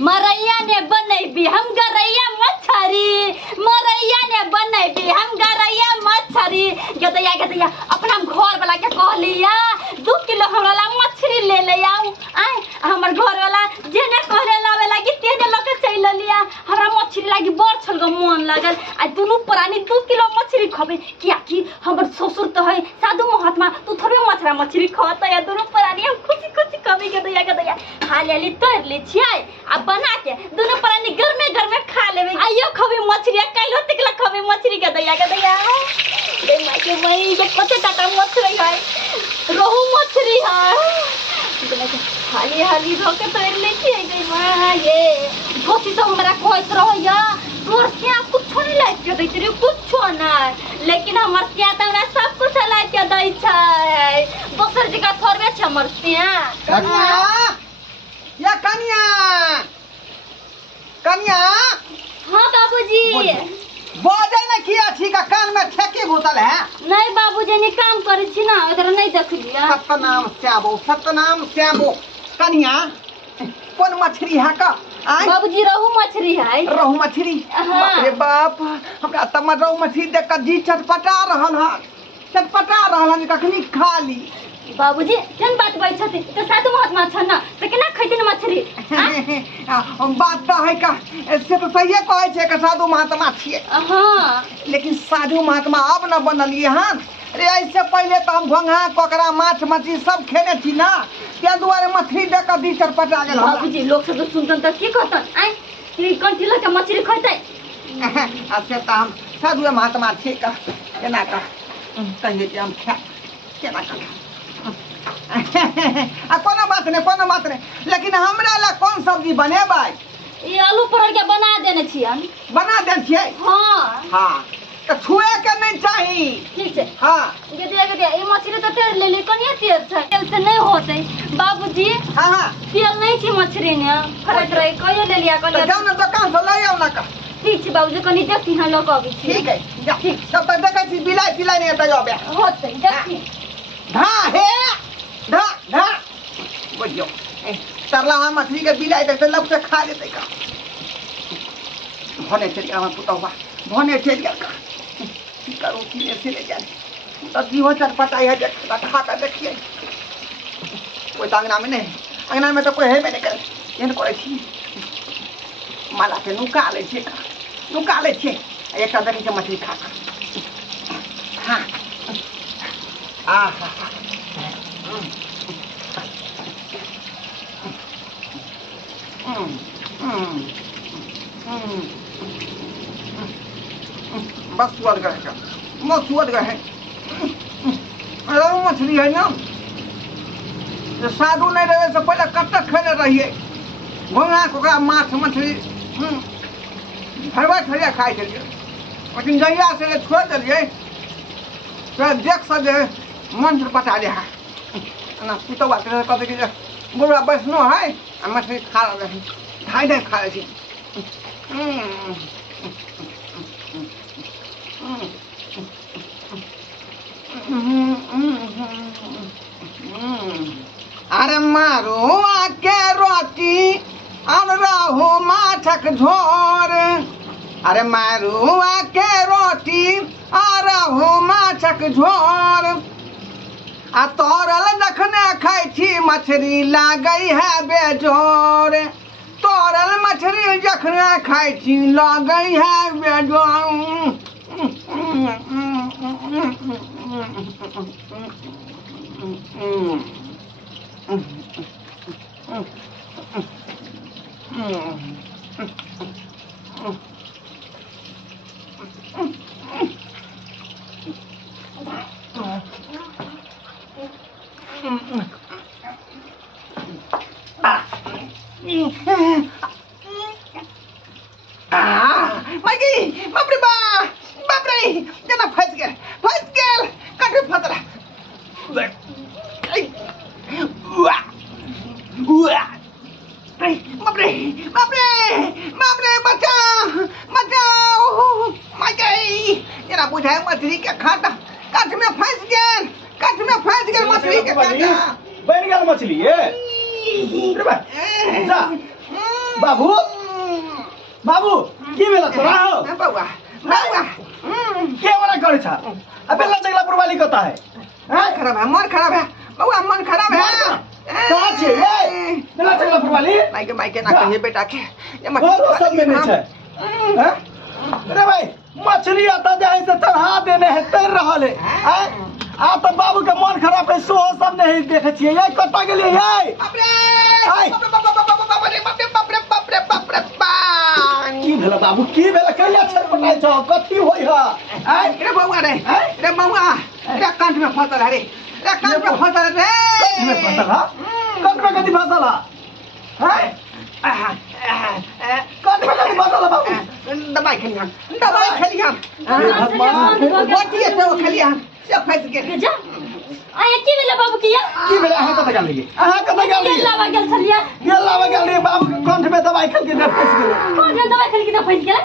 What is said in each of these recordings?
मरैया ने बनैबी हम गरैया मछरी, मरैया ने बनैबी हम गरैया मछरी। गदैया अपना घर वाला के कहलिया 2 किलो हमरा मछली ले ले आऊ। आए हमर घर वाला जेने कहले लावे लागी तेने लके चल लिया। हमरा मछली लागी बड़ छल ग मन लागल। आ दुनु प्राणी 2 किलो मछली खबे किया कि हमर ससुर तो है साधु महात्मा, तू थोड़े मछली खाता या। दुनु प्राणी हम खुशी खुशी कभी गदैया हाली तोड़ ले छियै आ बना के दुनु प्राणी घर में खा लेबे। आइयो खबे मछली काइलो तकला खबे मछली गदैया दे माय के मई जे कते टाटा मछली है, रोहू मछली है। हाली धोके तोड़ ले छियै गई मां। ये कोसी सब हमरा कहत रहैया तोर क्या कुछ नहीं लाइक के दै रे, कुछ ना, लेकिन हमर क्या त हमरा सब कुछ लाइक के दै छै। दोसर जगह थोड़बे छ हमर क्या। कन्या या कन्या। हां बाबूजी बाजे न किया छी का कान में ठेकी घुसल है। नहीं बाबूजी ने काम करे छी ना, इधर नहीं देख लिया। सतनाम श्यामो। कन्या कौन मछली है का? बाबूजी रोहू मछली है। रोहू मछली? बाप रे बाप, हमरा त रोहू मछली देख के जी चटपटा रहल है कखनी खा ली। बाबूजी जन बात बाई छथि त साधु महात्मा छ न, त केना खैतिन मछली? बात त है का, से तो सही कहै छै कि साधु महात्मा छियै। हां लेकिन साधु महात्मा अब न बनलिए हन। अरे ऐसे पहले तो हम घोंघा कोकरा माछ मछली सब खेने थी ना, क्या दुआरे मछली देख के दी चटपटा गेल। बाबूजी लोग सब सुनतन त की कहतन? आइ कि कंटिला के मछली खैतै? से त हम साधु महात्मा छी का केना का कहिए कि हम खा केना का। कोनो बात नहीं, लेकिन हमरा ला कौन सब्जी बनेबै? ये आलू परोर के बना देने छियन। बना दे छियै? हां तो छुए के नहीं चाहिए। ठीक है। हां गदिया ये मछली तो तेल ले ले कनिया तेल छै, तेल से नहीं होतै बाबूजी। हां तेल नहीं छी मछली ने फरक रहे कहियो ले लिया कनिया। जाओ ना दुकान से ले आओ ना का। ठीक छै बाबूजी, कनी देखती हां लोग अबै छी। ठीक है जा। ठीक तब तक देखै छी बिलाई नहीं एतै अबे होतै देखती। धा हे धा बुझियो तरला हम मछली के बिलाई देते लब से खा लेते का। भने चल गया हम पुतौवा, भने चल गया का की करू की ऐसे ले जाए तब जीव चटपटाई है देख खा कर देखिए। कोई अंगना में नहीं, अंगना में तो कोई है नहीं करे एन करे छी माला के नुका ले छे का, नुका ले छे एकटा देखि के मछली खा हां आहा बस स्वाद गए बहुत स्वाद गए। रोहू मछली है ना, साधु नहीं रहे से पहले कब तक खेले रहिए घोंघा कोकरा माछ मछली भरवा ठरिया खाए चलिए। लेकिन जहिया से छोड़ दिलिए तो देख सके मन से पता दे ना पुतो बात कहते कि बुढ़ा बैठनो है मछली खा रहे ढाई खा रहे। अरे मारो के रोटी और रहो माछक झोर। अरे मारो के रोटी और रहो माछक झोर। आ तोरल जखने खाई छी मछली लागई है बेजोर। तोरल मछली जखने खाई छी लागई है बेजोर। बाप रे जना फंस गेल कटे फतरा। बाप रे बचाओ जना बुझाए मछली के खाता कट में फंस गेल मछली के खाता बन गेल मछली ये। जा बाबू बाबू की भेल तोरा हो बउआ बउआ के वाला करे छ अबे लचकला पुरवाली कता है मन खराब है मन खराब है बउआ मन खराब है कहां छे ये लचकला पुरवाली माइके ना कहिए बेटा के ये और सब में नहीं छै हैं अरे भाई मछली आता जाए से चढ़ा देने है तैर रहल है हैं आ तो बाबू के मन खराब है सो सब नहीं देखे छिए ये कता गेलिए ये बाप रे की भेल बाबू की भेल कहिया छटपटाई छ कथी होई ह हैं रे बउआ रे बउआ रे कंठ में फंसल है रे कंठ में फंसल रे कंठ में फंसल हा कंठ में कथी फंसल हा हैं कंठ में कथी फंसल बाबू दवाई खेली हम गोटी है तो खेली हम सब फंस गए जा आया की भेल बाबू किया की भेल अहाँ कतऽ गेल रहिए अहाँ कतऽ गेल रहिए लावा गेल छलिया गेल लावा गेल रहिए बाबू के कंठ में दवाई खेल के फंस गेल कौन है दवाई खेल के फंस गेल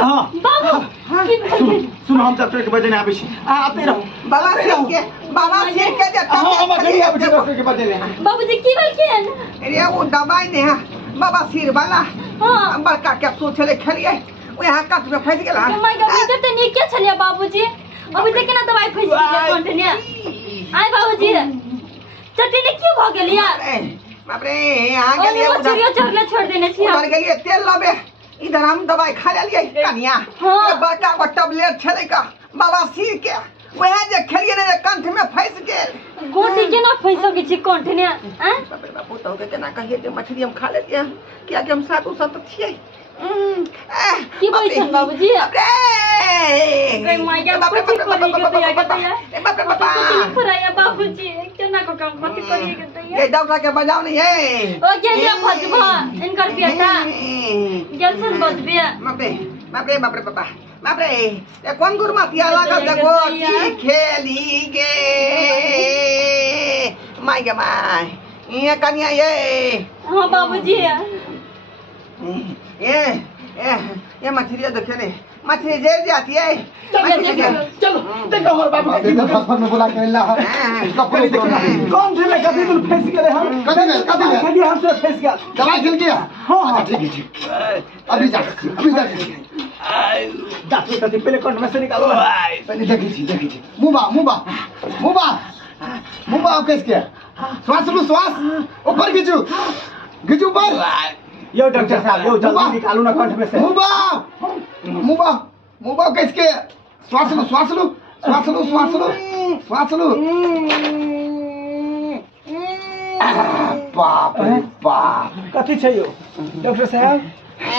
हां बाबू की भेल सुन हम डॉक्टर के बजे ने आबै छी आ आते रहो बाबा सिर के देता हां हम गड़ी आबै छी डॉक्टर के बजे ने बाबूजी की भेल केन अरे वो दवाई ने बाबा सिर वाला हां बड़का कैप्सूल छले खेलिए वो यहाँ कंठ में फंस गेल माय गॉड तो नीक के छलिया बाबूजी अभी देखे ना दवाई फंस गेल कंठ ने आय बाबूजी चट्टी ने क्यों भ गेलिया बाप रे यहाँ गेलिए मछलियों चढ़ले छोड़ देने छी उधर गेलिए तेल लबे इधर हम दवाई खा लिये कनिया बड़का को टैबलेट छले का बाबा सिर के वह जे खेलिए ने कंठ में फंस गेल गोटी केना फंस गई छी कंठ ने हैं बापू तो के केना कहिए जे मछली हम खा लेलिए किया कि हम साथ उसत छिए की बोल छन बाबूजी रे माय गॉड बाप रे बाबूजी केना को काम कथि करिए के तैया ये डॉक्टर के बजाओ नहीं है ओ गेलिया फजबा इनकर बेटा गेल सन बजबे बाप रे बाप रे ये कौन गुरमतिया लगा देखो की खेली गे माय गे माय ये कन्या ये हां बाबूजी ये मछली देखे ने मछली जेल जाती है चलो देखो हमारे बाबू के हॉस्पिटल में बुला के ला इसका पुलिस कौन थे मैं कभी तुम फंस गए हम कभी कभी हमसे फंस गया दवाई खेल गया हां ठीक है अभी जा डॉक्टर कहते पहले कंठ में से निकालो पहले देखी मुंबा कैसे किया श्वास लो श्वास ऊपर खींचो ऊपर यो डॉक्टर साहब यो जल्दी निकालो ना कंठ में से मुंबा कैसे किया श्वास लो बाप रे बाप कथी छै यो डॉक्टर साहब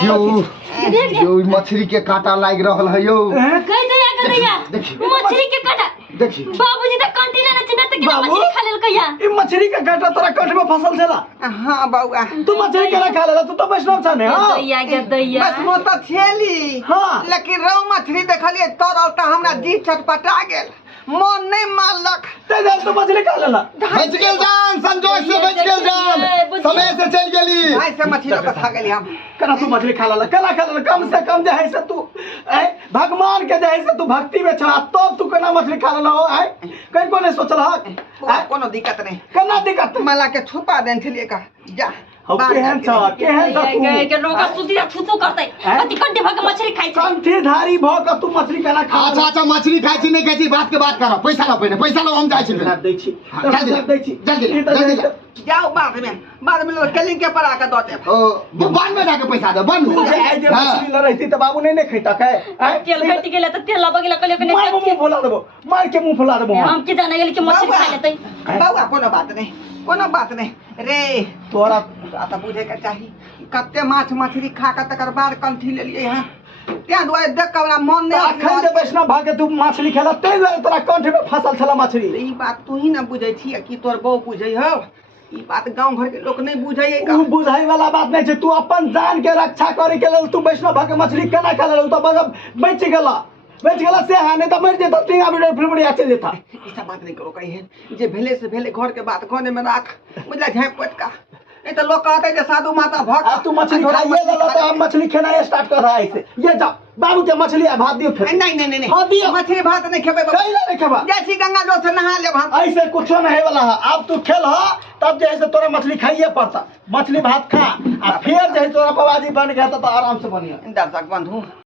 यो मछली के कांटा लाग रहल है यो कह दैया मछली के कांटा देखी बाबूजी त कंटी लेना चिन्ह त के मछली खा लेल कहिया ई मछली का कांटा तोरा कंठ में फंसल छला हां बाबूआ तू मछली केना खा लेला तू तो वैष्णव छ ने हां दैया बस वो तो छेली हां लेकिन रौ मछली देखलिए तरल त हमरा जी छटपटा गेल मन नहीं मानलक ते जल तो मछली खा लेला बच गेल जान संजोग से बच गेल जान समय से चल गेली भाई से मछली को खा गेली हम कना तू मछली खा लेला कम से कम जे है से तू भगवान के जे है से तू भक्ति में छ तब तू केना मछली खा लेला हो कहीं को नहीं सोचल ह कोनो दिक्कत नहीं केना दिक्कत मला के छुपा देन छलिए का जा केहन छ तू के रोगा सुदिया छुतो करतै कति कंटी भग मछली खाइ छ कंठी धारी भ क तू मछली केना खा अच्छा मछली खाइ छी नहीं खाइ छी बात के बात करो पैसा लो पहले पैसा लो हम जाय छी दै छी जल्दी जाओ बाद में कली के पड़ा के दो दे ओ बन में जाके पैसा दे बन में जे जे मछली ल रहती त बाबू नहीं खैता के तेल घट गेले त तेल लबा गेले कले के मार के मुंह फुला देबो हम के जाने गेले कि मछली खा लेतै बाबूआ कोनो बात नहीं रे तोरा आता बुझे के चाहिए कते माछ मछली खा के तकर बाद कंठी ले लिए हां त्या दुआरे देख के हमरा मन नहीं अखन जे वैष्णव भागे तू मछली खेला ते दुआरे तोरा कंठ में फंसल छला मछली ई बात तू ही ना बुझै छी कि तोर बहु बुझै हो ई बात गांव घर के लोग नहीं बुझै है तू बुझाई वाला बात नहीं छै तू अपन जान के रक्षा करे के लेल तू वैष्णव भागे मछली केना खा लेलू तो बच गेला से हां नहीं तो मर जेता टिंगा बिड़े फिरबड़िया चल जेता ऐसा बात नहीं करो कहीं जे भेले से भेले घर के बात कोने में राख बुझला झाँप पट का नहीं तो लोग कहते जे साधु माता भक्त तू मछली खाइए लेला तो हम मछली खाना स्टार्ट कर रहा है इसे ये जा बाबू के मछली आ भात दियो खेबे। नहीं नहीं नहीं हाँ दियो। मछली भात नहीं खेबे बाबू। कहीं नहीं खेबा। जैसी गंगा जल से नहा ले हम। ऐसे कुछो नहीं वाला है। अब तू खेल हा तब जैसे तोरा मछली खाइए पड़ता। मछली भात खा आ फिर जैसे तोरा बाबाजी बन गया तो आराम से बनिया। दर्शक बंधु